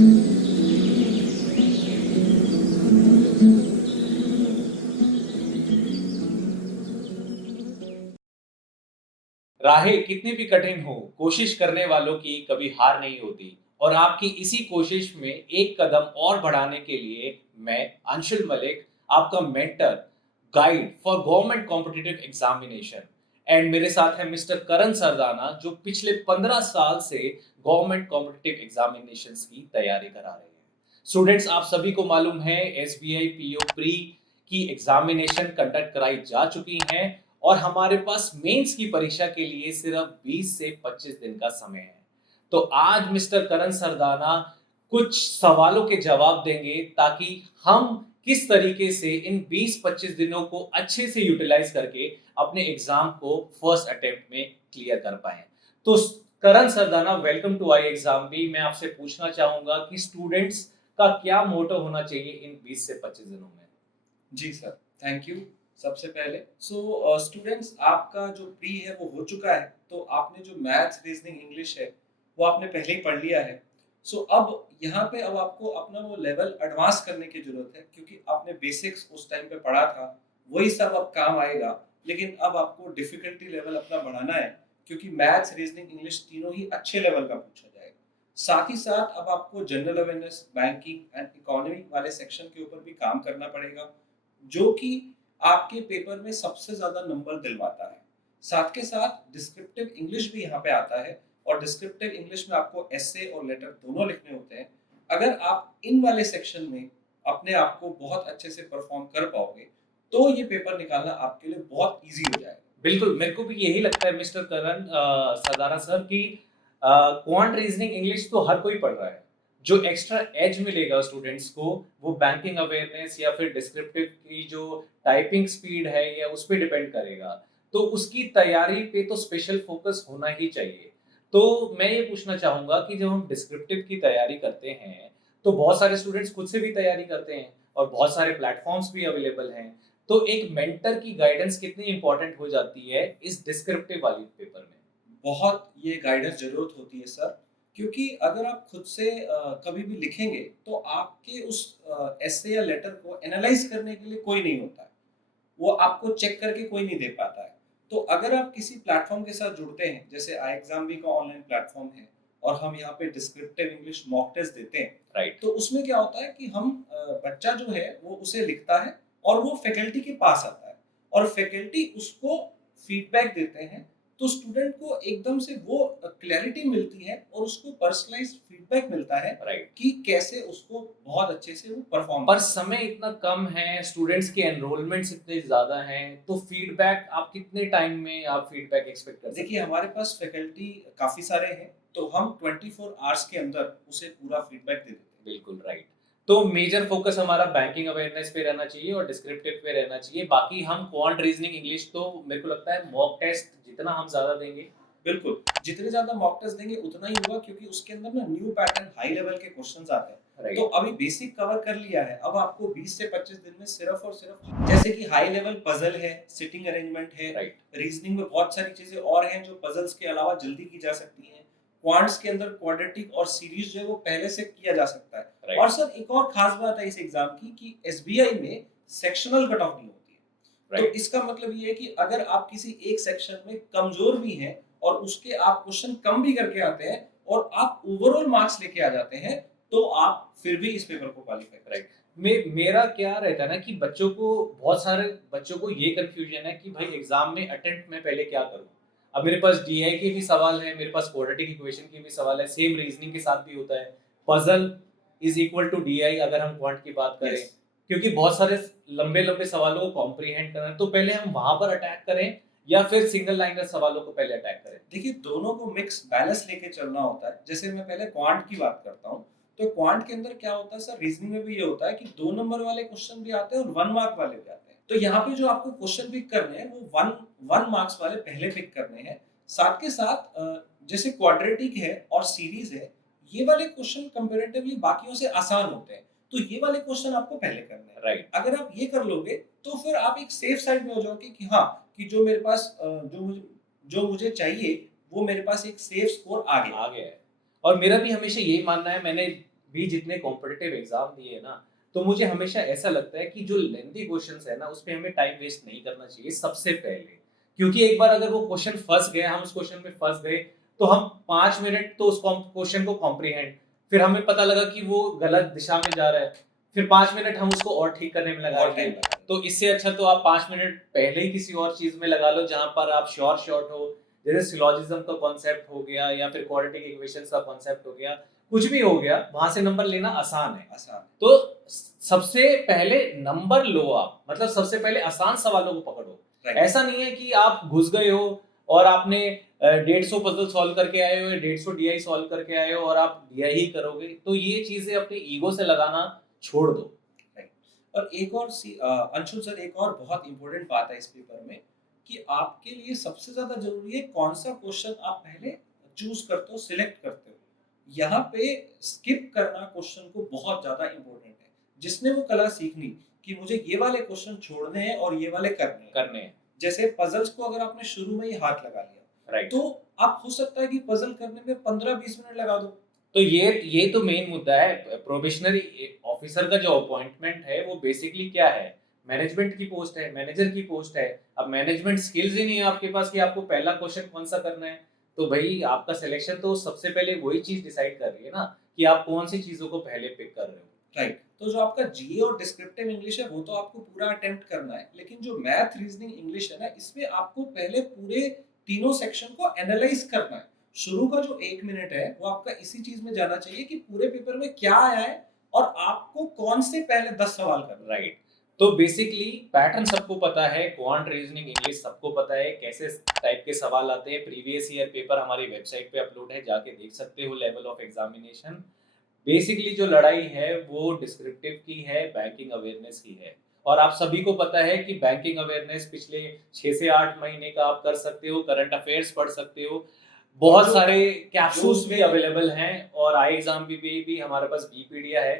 राहें कितनी भी कठिन हो, कोशिश करने वालों की कभी हार नहीं होती। और आपकी इसी कोशिश में एक कदम और बढ़ाने के लिए मैं अंशुल मलिक, आपका mentor, guide for government competitive examination, and मेरे साथ है मिस्टर करण सरदाना, जो पिछले 15 साल से गवर्नमेंट कॉम्पिटिटिव एग्जामिनेशंस की तैयारी करा रहे हैं। स्टूडेंट्स, आप सभी को मालूम है एसबीआई पीओ प्री की एग्जामिनेशन कंडक्ट कराई जा चुकी हैं और हमारे पास मेंस की परीक्षा के लिए सिर्फ 20 से 25 दिन का समय है। तो आज मिस्टर करण सरदाना कुछ सवालों के जवाब देंगे ताकि हम किस तरीके से इन 20-25 दिनों को अच्छे से यूटिलाइज करके अपने एग्जाम को फर्स्ट अटेम्प्ट में क्लियर कर पाए। तो Karan Sardana, welcome to I exam भी। मैं आपसे पूछना चाहूंगा कि स्टूडेंट्स का क्या मोटो होना चाहिए इन 20 से 25 दिनों में? जी सर, थैंक यू। सबसे पहले स्टूडेंट्स, आपका जो प्री है वो हो चुका है, तो आपने जो मैथ्स, रीजनिंग, इंग्लिश है वो आपने पहले ही पढ़ लिया है। अब यहाँ पे अब आपको अपना वो लेवल एडवांस करने की ज़रूरत है, क्योंकि आपने बेसिक्स उस टाइम पे पढ़ा था, वही सब अब काम आएगा। लेकिन अब आपको डिफ़िकल्टी लेवल अपना बढ़ाना है, क्योंकि मैथ्स, रीजनिंग, इंग्लिश तीनों ही अच्छे लेवल का पूछा जाएगा। साथ ही साथ अब आपको general awareness, banking and economy वाले सेक्शन के ऊपर भी काम करना पड़ेगा, जो कि आपके पेपर में सबसे ज़्यादा नंबर दिलवाता है। साथ के साथ डिस्क्रिप्टिव इंग्लिश भी यहाँ पे आता है, और डिस्क्रिप्टिव इंग्लिश में आपको एसे और लेटर दोनों लिखने होते हैं। अगर आप इन वाले सेक्शन में अपने आप को बहुत अच्छे से परफॉर्म कर पाओगे, तो ये पेपर निकालना आपके लिए बहुत ईज़ी हो जाएगा। बिल्कुल, मेरे को भी यही लगता है मिस्टर करण सरदारा सर कि क्वांट रीजनिंग इंग्लिश तो हर कोई पढ़ रहा है। जो एक्स्ट्रा एज मिलेगा स्टूडेंट्स को, वो बैंकिंग अवेयरनेस या फिर डिस्क्रिप्टिव की जो टाइपिंग स्पीड है या उस पे डिपेंड करेगा। तो उसकी तैयारी पे तो स्पेशल फोकस होना ही चाहिए। तो मैं ये पूछना चाहूँगा कि जब हम डिस्क्रिप्टिव की तैयारी करते हैं, तो बहुत सारे स्टूडेंट्स खुद से भी तैयारी करते हैं और बहुत सारे प्लेटफ़ॉर्म्स भी अवेलेबल हैं। तो एक मेंटर की गाइडेंस कितनी इंपॉर्टेंट हो जाती है इस डिस्क्रिप्टिव वाली पेपर में? बहुत ये गाइडेंस ज़रूरत होती है सर, क्योंकि अगर आप खुद से कभी भी लिखेंगे, तो आपके उस एसे या लेटर को एनालाइज़ करने के लिए कोई नहीं होता है। वो आपको चेक करके कोई नहीं दे पाता है। तो अगर आप किसी प्लेटफ़ॉर्म के साथ जुड़ते हैं, जैसे आई एग्ज़ाम भी का ऑनलाइन प्लेटफ़ॉर्म है, और हम यहाँ पे डिस्क्रिप्टिव इंग्लिश मॉक टेस्ट देते हैं, राइट। तो उसमें क्या होता है कि हम बच्चा जो है वो उसे लिखता है, और वो फैकल्टी के पास आता है, और फैकल्टी उसको फीडबैक देते हैं। तो स्टूडेंट को एकदम से वो क्लैरिटी मिलती है, और उसको पर्सनलाइज़्ड फीडबैक मिलता है राइट। कि कैसे उसको बहुत अच्छे से वो परफ़ॉर्म पर कर सकता समय इतना कम है, स्टूडेंट्स के एनरोलमेंट्स इतने ज़्यादा हैं, तो फीडबैक आप कितने टाइम में आप फीडबैक एक्सपेक्ट कर है। सकते देखिए, हैं? हमारे पास फैकल्टी काफ़ी सारे हैं, तो हम 24 आवर्स के अंदर उसे पूरा फीडबैक दे देते हैं। बिल्कुल राइट। तो मेजर फोकस हमारा बैंकिंग अवेयरनेस पे रहना चाहिए और डिस्क्रिप्टिव पे रहना चाहिए। बाकी हम क्वांट रीजनिंग इंग्लिश तो मेरे को लगता है मॉक टेस्ट जितना हम ज़्यादा देंगे। बिल्कुल, जितने ज़्यादा मॉक टेस्ट देंगे उतना ही होगा, क्योंकि उसके अंदर ना न्यू पैटर्न, हाई लेवल के क्वेश्चंस आते हैं। तो राइट। अभी बेसिक कवर कर लिया है, अब आपको 20 से 25 दिन में सिर्फ और सिर्फ, जैसे कि हाई लेवल पज़ल है, सिटिंग अरेंजमेंट है, राइट। रीजनिंग में बहुत सारी चीज़ें और हैं जो पज़ल्स के अलावा जल्दी की जा सकती हैं। क्वांट्स के अंदर क्वाड्रेटिक और सीरीज़ जो है वो पहले से किया जा सकता है। और राइट। सर, एक और खास बात है इस एग्ज़ाम की कि एसबीआई में सेक्शनल कट ऑफ नहीं होती है। तो राइट। इसका मतलब ये है कि अगर आप किसी एक सेक्शन में कमज़ोर भी हैं, और उसके आप क्वेश्चन कम भी करके आते हैं, और आप ओवरऑल मार्क्स लेके आ जाते हैं, तो आप फिर भी इस पेपर को क्वालीफाई कर राइट। सकते हैं। मेरा क्या रहता है ना कि बच्चों को, बहुत सारे बच्चों को ये कंफ्यूजन है कि भाई एग्जाम में अटेम्प्ट में पहले क्या करूं। अब मेरे पास डीआई के भी सवाल है, मेरे पास क्वाड्रेटिक इक्वेशन के भी सवाल है, सेम रीजनिंग के साथ भी होता है। Puzzle is equal to DI अगर हम क्वांट की बात करें, यस। क्योंकि बहुत सारे लंबे लंबे सवालों को कॉम्प्रीहेंड करना है। तो पहले हम वहां पर अटैक करें या फिर सिंगल लाइनर सवालों को पहले अटैक करें? देखिए, दोनों को मिक्स बैलेंस लेके चलना होता है। जैसे मैं पहले क्वांट की बात करता हूँ, तो क्वांट के अंदर क्या होता है सर, रीजनिंग में भी ये होता है कि 2 नंबर वाले क्वेश्चन भी आते हैं और 1 मार्क वाले भी आते हैं। तो यहाँ पे जो आपको क्वेश्चन पिक करने हैं, वो 1 मार्क्स वाले पहले पिक करने हैं। साथ के साथ जैसे क्वाड्रेटिक है और सीरीज है, ये वाले क्वेश्चन कंपैरेटिवली बाकियों से आसान होते हैं। तो ये वाले क्वेश्चन आपको पहले करने हैं। राइट। अगर आप ये कर लोगे, तो फिर आप एक सेफ साइड में हो जाओगे कि हाँ, कि जो मेरे पास जो मुझे चाहिए, वो मेरे पास एक सेफ स्कोर आ गया। आ गया है। और मेरा भी हमेशा यही मानना है, मैंने भी जितने कॉम्पिटिटिव एग्जाम दिए हैं ना, तो मुझे हमेशा ऐसा लगता है कि जो लेंथी क्वेश्चंस है ना, उस पे हमें टाइम वेस्ट नहीं करना चाहिए सबसे पहले। क्योंकि एक बार अगर वो क्वेश्चन फँस गए, हम उस क्वेश्चन में फँस गए, तो हम 5 मिनट तो उस क्वेश्चन को कॉम्प्रिहेंड, फिर हमें पता लगा कि वो गलत दिशा में जा रहा है, फिर 5 मिनट हम उसको और ठीक करने में और लगाएँगे। टाइम लगा देते तो इससे अच्छा तो आप 5 मिनट पहले ही किसी और चीज़ में लगा लो जहाँ पर आप श्योर शॉट हो। जैसे सिलॉजिज़्म का कॉन्सेप्ट हो गया या फिर क्वाड्रेटिक इक्वेशंस का कॉन्सेप्ट हो गया, कुछ भी हो गया, वहाँ से नंबर लेना आसान है। हैं। आसान। तो सबसे पहले नंबर लो आप, मतलब सबसे पहले आसान सवालों को पकड़ो। राइट। ऐसा नहीं है कि आप घुस गए हो और आपने 150 पजल सॉल्व करके आए हो या 150 डीआई सॉल्व करके आए हो और आप डीआई ही करोगे, तो ये चीजें अपने ईगो से लगाना छोड़ दो। राइट। और एक और अंशुल सर, एक और बहुत इंपॉर्टेंट बात है इस पेपर में कि आपके लिए सबसे ज्यादा जरूरी है कौन सा क्वेश्चन आप पहले चूज करते हो, सिलेक्ट करते हो। यहाँ पे स्किप करना क्वेश्चन को बहुत ज्यादा इंपॉर्टेंट है। जिसने वो कला सीखनी कि मुझे ये वाले क्वेश्चन छोड़ने हैं और ये वाले करने हैं। जैसे पजल्स को अगर आपने शुरू में ही हाथ लगा लिया, राइट। तो आप हो सकता है कि पजल करने में 15-20 मिनट लगा दो। तो ये तो मेन मुद्दा है। प्रोबेशनरी ऑफिसर का जो अपॉइंटमेंट है वो बेसिकली क्या है, मैनेजमेंट की पोस्ट है, मैनेजर की पोस्ट है। अब मैनेजमेंट स्किल्स ही नहीं है आपके पास कि आपको पहला क्वेश्चन कौन सा करना है, तो भाई आपका सिलेक्शन तो सबसे पहले वही चीज डिसाइड कर रही है ना कि आप कौन सी चीजों को पहले पिक कर रहे हो। राइट। तो जो आपका जीए और डिस्क्रिप्टिव इंग्लिश है वो तो आपको पूरा अटेम्प्ट करना है, लेकिन जो मैथ रीजनिंग इंग्लिश है ना, इसमें आपको पहले पूरे तीनों सेक्शन को एनालाइज करना है। शुरू का जो 1 मिनट है वो आपका इसी चीज में जाना चाहिए कि पूरे पेपर में क्या आया है और आपको कौन से पहले 10 सवाल करना है। राइट। तो बेसिकली पैटर्न सबको पता है, क्वांट रीजनिंग इंग्लिश सबको पता है, कैसे टाइप के सवाल आते हैं। प्रीवियस ईयर पेपर हमारी वेबसाइट पे अपलोड है, जाके देख सकते हो लेवल ऑफ एग्जामिनेशन। बेसिकली जो लड़ाई है वो डिस्क्रिप्टिव की है, बैंकिंग अवेयरनेस की है। और आप सभी को पता है कि बैंकिंग अवेयरनेस पिछले 6 से 8 महीने का आप कर सकते हो, करंट अफेयर्स पढ़ सकते हो। और बहुत जो सारे जो कैप्सूल्स भी अवेलेबल हैं और आई एग्जाम भी हमारे पास बीपीडिया है।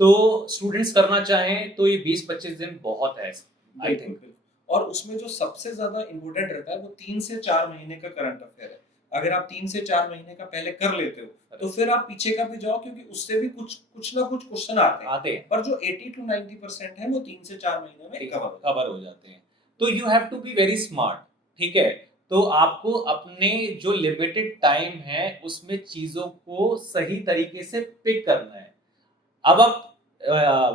तो स्टूडेंट्स करना चाहें तो ये 20-25 दिन बहुत है, आई बिल्कुल थिंक। बिल्कुल। और उसमें जो सबसे ज्यादा इम्पोर्टेंट रहता है वो 3 से 4 महीने का करंट अफेयर है। अगर आप 3 से 4 महीने का पहले कर लेते हो तो फिर आप पीछे का भी जाओ, क्योंकि उससे भी कुछ कुछ ना कुछ क्वेश्चन आते हैं। आते हैं, पर जो 80 to 90% है वो 3 से 4 महीने में कवर हो जाते हैं। तो you have to be very smart, ठीक है। तो आपको अपने जो लिमिटेड टाइम है उसमें चीजों को सही तरीके से पिक करना है। अब आप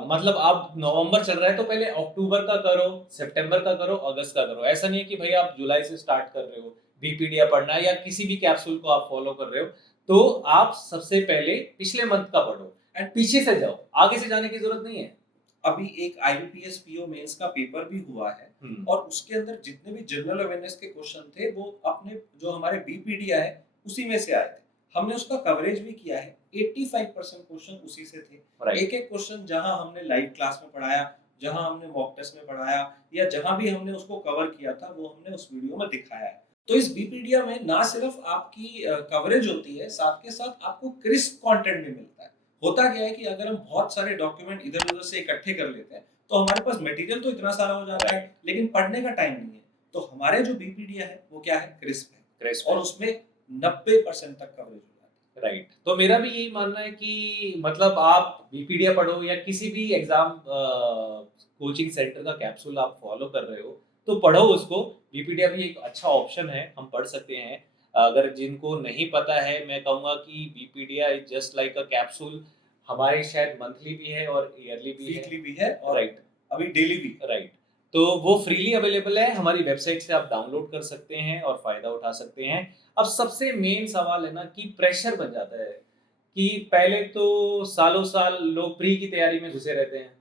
मतलब अब नवंबर चल रहा है तो पहले अक्टूबर का करो, सितंबर का करो, अगस्त का करो। ऐसा नहीं है कि भाई आप जुलाई से स्टार्ट कर रहे हो बीपीडिया पढ़ना या किसी भी कैप्सूल को आप फॉलो कर रहे हो, तो आप सबसे पहले पिछले मंथ का पढ़ो एंड पीछे से जाओ, आगे से जाने की जरूरत नहीं है। अभी एक आईबीपीएस पीओ मेंस का पेपर भी हुआ है और उसके अंदर जितने भी जनरल अवेयरनेस के क्वेश्चन थे वो अपने जो हमारे बीपीडिया है उसी में से आए थे। हमने उसका कवरेज भी किया है। 85% क्वेश्चन उसी से थे। राइट। एक एक क्वेश्चन जहां हमने लाइव क्लास में पढ़ाया, जहां हमने मॉक टेस्ट में पढ़ाया, या जहां भी हमने उसको कवर किया था वो हमने उस वीडियो में दिखाया है। तो इस बीपीडिया में ना सिर्फ आपकी कवरेज होती है, साथ के साथ आपको क्रिस्प कंटेंट भी मिलता है। होता क्या है कि अगर हम बहुत सारे डॉक्यूमेंट इधर-उधर से इकट्ठे कर लेते हैं, तो हमारे पास मटेरियल तो इतना सारा हो जाता है, लेकिन पढ़ने का टाइम नहीं है। तो हमारे जो बीपीडिया है, वो क्या है? क्रिस्प है। क्रिस्प और है। उसमें 90% तक कवरेज हो जाती है। राइट। तो मेरा भी यही मानना है कि मतलब आप बीपीडिया पढ़ो या किसी भी एग्जाम कोचिंग सेंटर का कैप्सूल आप फॉलो कर रहे हो तो पढ़ो उसको। बीपीडिया भी एक अच्छा ऑप्शन है, हम पढ़ सकते हैं। अगर जिनको नहीं पता है, मैं कहूँगा कि बीपीडिया is just like a capsule. हमारे शायद मंथली भी है और ईयरली भी है। वीकली भी है और राइट। अभी डेली भी। राइट। तो वो फ्रीली अवेलेबल है, हमारी वेबसाइट से आप डाउनलोड कर सकते हैं और फायदा उठा सकते हैं। अब सबसे मेन सवाल है ना कि प्रेशर बन जाता है कि पहले तो सालों साल लोग प्री की तैयारी में घुसे रहते हैं,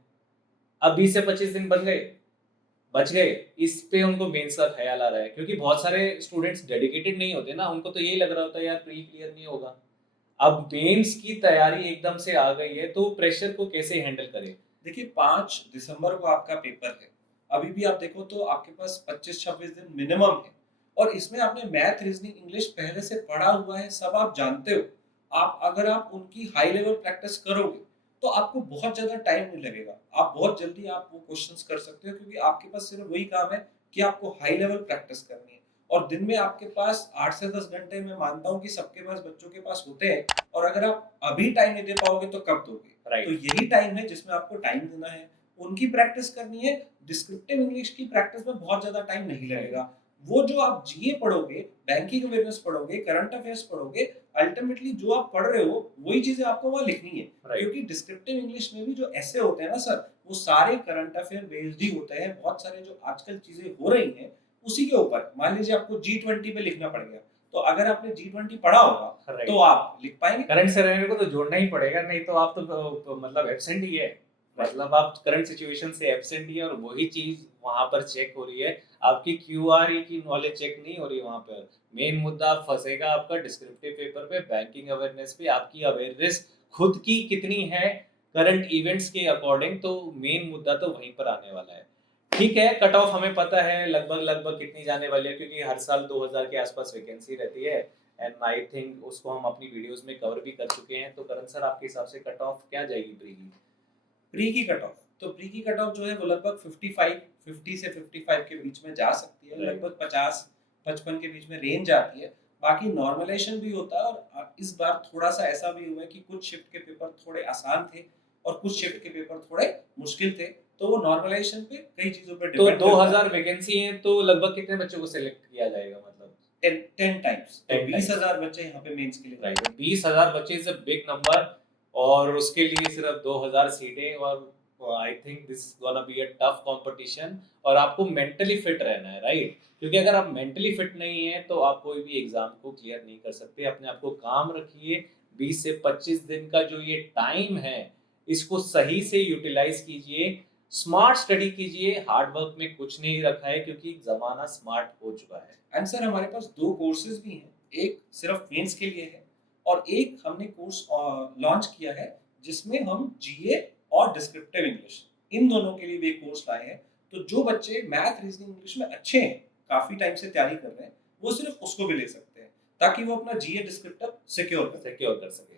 अब 20 से 25 दिन बन गए, बच गए। इस पे उनको मेंस का ख्याल आ रहा है क्योंकि बहुत सारे स्टूडेंट्स डेडिकेटेड नहीं होते ना, उनको तो यही लग रहा होता है यार प्री क्लियर नहीं होगा। अब मेंस की तैयारी एकदम से आ गई है तो प्रेशर को कैसे हैंडल करें। देखिए 5 दिसंबर को आपका पेपर है। अभी भी आप देखो तो आपके पास 25-26 दिन मिनिमम है। और इसमें आपने मैथ, रीजनिंग, इंग्लिश पहले से पढ़ा हुआ है, सब आप जानते हो। आप अगर आप उनकी हाई लेवल प्रैक्टिस करोगे तो आपको बहुत ज़्यादा टाइम नहीं लगेगा। आप बहुत जल्दी आप वो क्वेश्चंस कर सकते हो, क्योंकि आपके पास सिर्फ वही काम है कि आपको हाई लेवल प्रैक्टिस करनी है। और दिन में आपके पास 8 से 10 घंटे मैं मानता हूँ कि सबके पास बच्चों के पास होते हैं, और अगर आप अभी टाइम नहीं दे पाओगे तो कब दोगे? तो राइट। यही टाइम है जिसमें आपको टाइम देना है, उनकी प्रैक्टिस करनी है। डिस्क्रिप्टिव इंग्लिश की प्रैक्टिस में बहुत ज़्यादा टाइम नहीं लगेगा। वो जो आप जीए पढ़ोगे, बैंकिंग अवेयरनेस पढ़ोगे, करंट अफेयर्स पढ़ोगे, अल्टीमेटली जो आप पढ़ रहे हो वही चीज़ें आपको वहाँ लिखनी है। राइट। क्योंकि डिस्क्रिप्टिव इंग्लिश में भी जो ऐसे होते हैं ना सर, वो सारे करंट अफेयर बेस्ड ही होते हैं। बहुत सारे जो आजकल चीज़ें हो रही हैं, उसी के ऊपर। मान लीजिए आपको G20 पे लिखना पड़ गया, तो अगर आपने G20 पढ़ा होगा, तो राइट। आप लिख पाएँगे। करंट अफेयर को तो जोड़ना ही पड़ेगा, नहीं तो आप तो मतलब एब्सेंट ही है। मतलब आप करंट सिचुएशन से एब्सेंट ही है, और वही चीज़ वहाँ पर चेक हो रही है। आपकी क्यूआरई की नॉलेज चेक नहीं हो रही है वहाँ पर। मेन मुद्दा फँसेगा आपका डिस्क्रिप्टिव पेपर पे, बैंकिंग अवेयरनेस पे। आपकी अवेयरनेस खुद की कितनी है करंट इवेंट्स के अकॉर्डिंग, तो मेन मुद्दा तो वहीं पर आने वाला है। ठीक है, कट ऑफ हमें पता है लगभग कितनी जाने वाली है, क्योंकि हर साल 2000 के आसपास वैकेंसी रहती है, एंड आई थिंक उसको हम अपनी वीडियोस में कवर भी कर चुके हैं। तो करण सर, आपके हिसाब से कट ऑफ क्या जाएगी प्री की? प्री की कट ऑफ, तो प्री की कट ऑफ जो है वो लगभग 50 से 55 के बीच में जा सकती है। राइट। लगभग 50-55 के बीच में रेंज आती है। बाकी नॉर्मलाइजेशन भी होता है, और इस बार थोड़ा-सा ऐसा भी हुआ है कि कुछ शिफ्ट के पेपर थोड़े आसान थे और कुछ शिफ्ट के पेपर थोड़े मुश्किल थे। तो वो नॉर्मलाइजेशन पे कई चीज़ों पे तो डिपेंड करता है। 2000 वैकेंसी है, तो लगभग कितने बच्चों को सिलेक्ट किया जाएगा? मतलब 10 टाइम्स, तो 10 टाइम्स। 20,000 बच्चे यहाँ पे मेंस के लिए राइट, जाएंगे। 20,000 बच्चे इज अ बिग नंबर, और उसके लिए सिर्फ 2000 सीटें, और I think this gonna be a tough competition. और आपको मेंटली फिट रहना है, राइट? क्योंकि अगर आप मेंटली फिट नहीं है तो आप कोई भी एग्जाम को क्लियर नहीं कर सकते। अपने आप को काम रखिए। 20 से 25 दिन का जो ये टाइम है, इसको सही से यूटिलाइज कीजिए। स्मार्ट स्टडी कीजिए। हार्ड वर्क में कुछ नहीं रखा है, क्योंकि जमाना स्मार्ट हो चुका है। एंड सर हमारे पास 2 कोर्सेज भी हैं। एक सिर्फ मेंस के लिए है, और एक हमने कोर्स लॉन्च किया है जिसमें हम जीए और डिस्क्रिप्टिव इंग्लिश, इन दोनों के लिए भी एक कोर्स लाए हैं। तो जो बच्चे मैथ, रीजनिंग, इंग्लिश में अच्छे हैं, काफ़ी टाइम से तैयारी कर रहे हैं, वो सिर्फ उसको भी ले सकते हैं, ताकि वो अपना जीए डिस्क्रिप्टिव सिक्योर कर सकें। सिक्योर कर सके।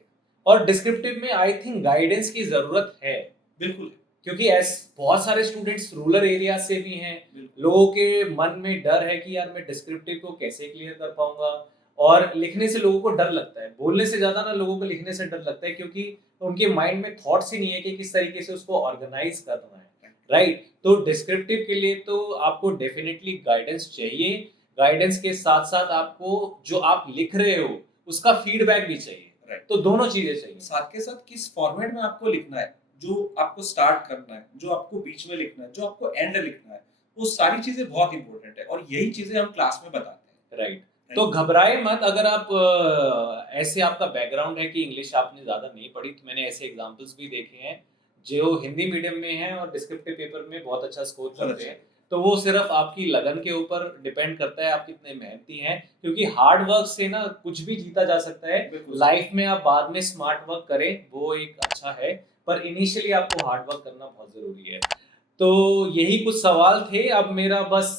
और डिस्क्रिप्टिव में आई थिंक गाइडेंस की जरूरत है, बिल्कुल, क्योंकि ऐस बहुत सारे स्टूडेंट्स रूरल एरिया से भी हैं। बिल्कुल। लोगों के मन में डर है कि यार मैं डिस्क्रिप्टिव को कैसे क्लियर कर पाऊंगा, और लिखने से लोगों को डर लगता है। बोलने से ज्यादा ना लोगों को लिखने से डर लगता है, क्योंकि उनके माइंड में थॉट्स ही नहीं है कि किस तरीके से उसको ऑर्गेनाइज करना है, राइट? तो डिस्क्रिप्टिव के लिए तो आपको डेफिनेटली गाइडेंस चाहिए। गाइडेंस के साथ साथ आपको जो आप लिख रहे हो उसका फीडबैक भी चाहिए। राइट। तो दोनों चीजें चाहिए। साथ के साथ किस फॉर्मेट में आपको लिखना है, जो आपको स्टार्ट करना है, जो आपको बीच में लिखना है, जो आपको एंड लिखना है, वो सारी चीजें बहुत इंपॉर्टेंट है, और यही चीजें हम क्लास में बताते हैं। राइट। तो घबराए मत। अगर आप ऐसे आपका बैकग्राउंड है कि इंग्लिश आपने ज़्यादा नहीं पढ़ी, तो मैंने ऐसे एग्जांपल्स भी देखे हैं जो हिंदी मीडियम में हैं और डिस्क्रिप्टिव पेपर में बहुत अच्छा स्कोर बहुत करते अच्छा। हैं। तो वो सिर्फ आपकी लगन के ऊपर डिपेंड करता है, आप कितने मेहनती हैं। क्योंकि हार्ड वर्क से ना कुछ भी जीता जा सकता है। बिल्कुल। लाइफ में आप बाद में स्मार्ट वर्क करें, वो एक अच्छा है, पर इनिशियली आपको हार्ड वर्क करना बहुत ज़रूरी है। तो यही कुछ सवाल थे। अब मेरा बस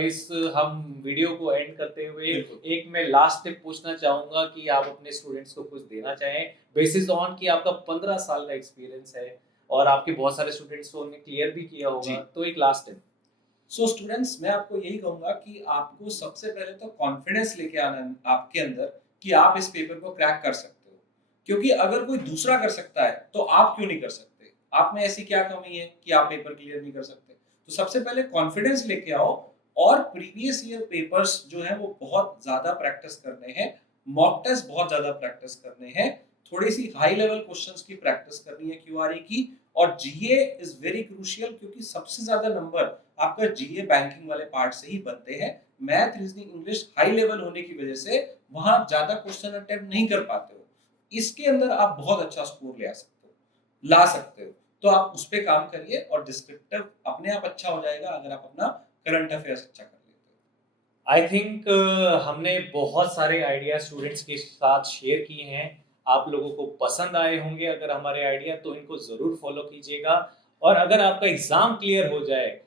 इस हम वीडियो को एंड करते हुए बिल्कुल। एक मैं लास्ट टिप पूछना चाहूंगा कि आप अपने स्टूडेंट्स को कुछ देना चाहें, बेसिस ऑन कि आपका 15 साल का एक्सपीरियंस है और आपके बहुत सारे स्टूडेंट्स को उन्हें क्लियर भी किया जी। होगा। तो एक लास्ट टिप। सो स्टूडेंट्स, मैं आपको यही कहूंगा कि आपको सबसे पहले तो कॉन्फिडेंस लेके आना है आपके अंदर, कि आप इस पेपर को क्रैक कर सकते हो। क्योंकि अगर कोई दूसरा कर सकता है तो आप क्यों नहीं कर सकते? आप में ऐसी क्या कमी है कि आप पेपर क्लियर नहीं कर सकते? तो सबसे पहले कॉन्फिडेंस लेके आओ, और प्रीवियस ईयर पेपर्स जो है वो बहुत ज्यादा प्रैक्टिस करने हैं, मॉक टेस्ट बहुत ज्यादा प्रैक्टिस करने हैं, थोड़ी सी हाई लेवल क्वेश्चंस की प्रैक्टिस करनी है क्यूआरए की, और जीए इज वेरी क्रूशियल, क्योंकि सबसे ज्यादा नंबर आपका जीए बैंकिंग वाले पार्ट से ही बनते हैं। Math, reasoning, English high level होने की वजह से वहां आप ज्यादा क्वेश्चन अटेम्प्ट नहीं कर पाते हो। इसके अंदर आप बहुत अच्छा स्कोर ला सकते हो। तो आप उस पे काम करिए, और डिस्क्रिप्टिव अपने आप अच्छा हो जाएगा अगर आप अपना करंट अफेयर्स अच्छा कर लेते हो। आई थिंक हमने बहुत सारे आइडिया स्टूडेंट्स के साथ शेयर किए हैं। आप लोगों को पसंद आए होंगे अगर हमारे आइडिया, तो इनको ज़रूर फॉलो कीजिएगा। और अगर आपका एग्ज़ाम क्लियर हो जाए,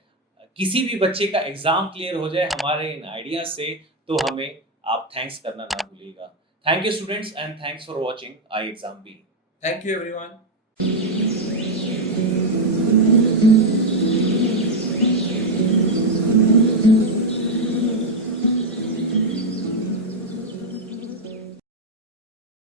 किसी भी बच्चे का एग्ज़ाम क्लियर हो जाए हमारे इन आइडिया से, तो हमें आप थैंक्स करना ना भूलिएगा। Thank you students, and thanks for watching I exam B. Thank you everyone.